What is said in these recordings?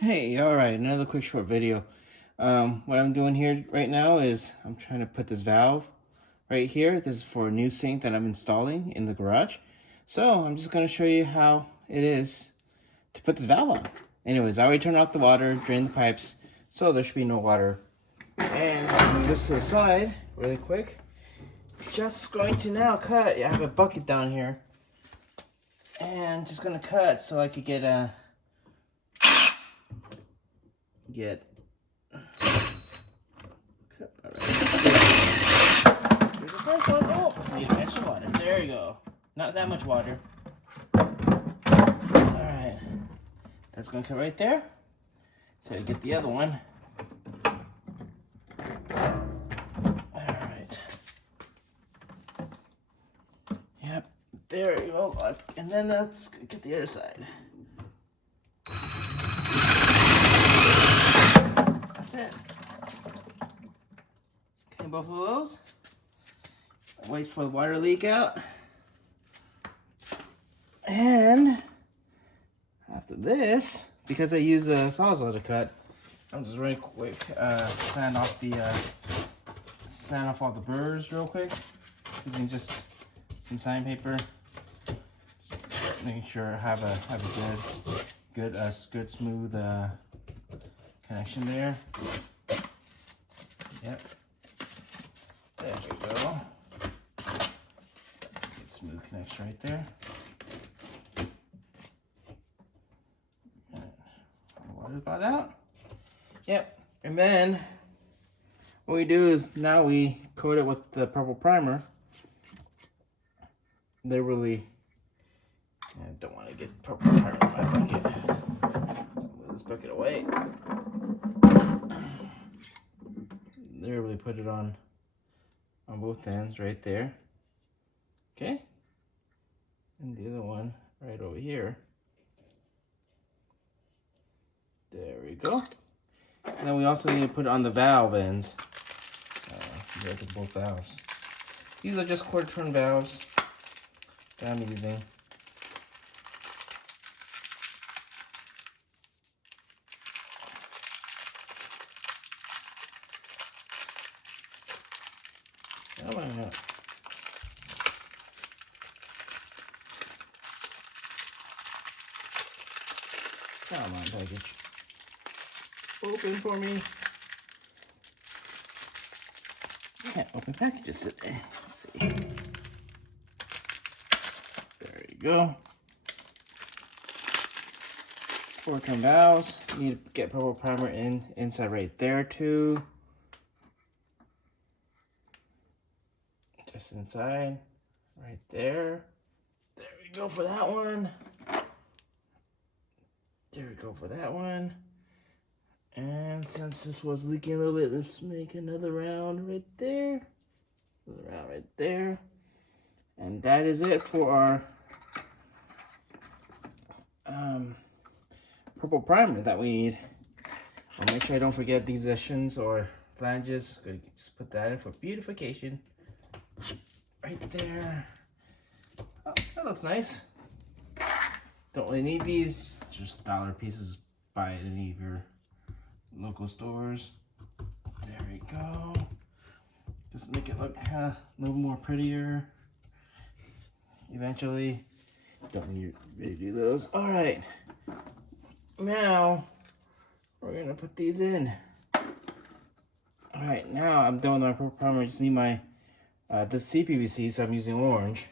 Hey, alright, another quick short video. What I'm doing here right now is I'm trying to put this valve right here. This is for a new sink that I'm installing in the garage. So I'm just going to show you how it is to put this valve on. Anyways, I already turned off the water, drained the pipes, so there should be no water. And I'll move this to the side really quick. Just going to now cut. I have a bucket down here. And just going to cut so I could get cut all right. Here's the first one. Oh, need extra water. There you go. Not that much water. Alright. That's gonna cut right there. So I get the other one. Alright. Yep. There you go. And then let's get the other side. That's it. Okay, both of those. Wait for the water leak out. And after this, because I use a sawzall to cut, I'm just really quick sand off all the burrs real quick using just some sandpaper. Making sure I have a good smooth connection there. Yep. There we go. Good smooth connection right there. Water got out. Yep. And then what we do is now we coat it with the purple primer. They really, I don't want to get purple primer in my bucket. So I'll move this bucket away. They really put it on both ends right there. Okay. And the other one right over here. There we go. And then we also need to put it on the valve ends. Both valves. These are just quarter turn valves that I'm using. Oh my God. Come on, package. Open for me. Can't open packages today. Let's see. There you go. Four-turn valves. You need to get purple primer inside right there too. Just inside, right there. There we go for that one. There we go for that one. And since this was leaking a little bit, let's make another round right there. Another round right there. And that is it for our purple primer that we need. I'll make sure I don't forget these sections or flanges. Gonna just put that in for beautification. Right there. Oh, that looks nice. Don't really need these, just dollar pieces. Buy at any of your local stores. There we go. Just make it look kind of a little more prettier. Eventually, don't need to really do those. All right, now we're gonna put these in. All right, now I'm done with my purple primer. I just need my this CPVC, so I'm using orange.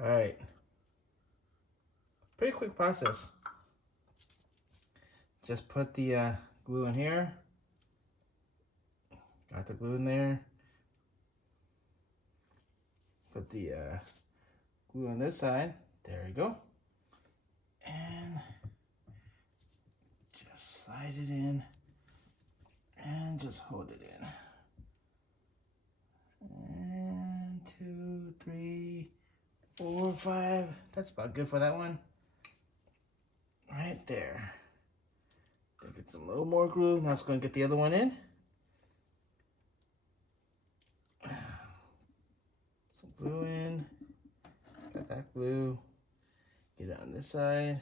All right. Pretty quick process. Just put the glue in here. Got the glue in there. Put the glue on this side. There we go. And just slide it in. And just hold it in. And 2, 3, 4, 5. That's about good for that one. Right there. Get some little more glue. Now it's going to get the other one in. Some glue in. Got that glue. Get it on this side.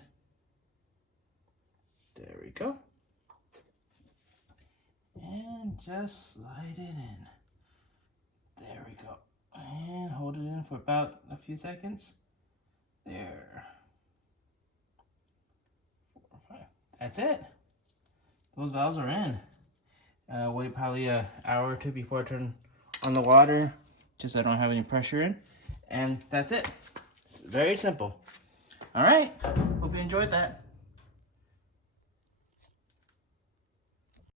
There we we go. And just slide it in. There we go. And hold it in for about a few seconds. There. 4 or 5. That's it. Those valves are in. Wait probably an hour or two before I turn on the water, just so I don't have any pressure in. And that's it. It's very simple. All right. Hope you enjoyed that.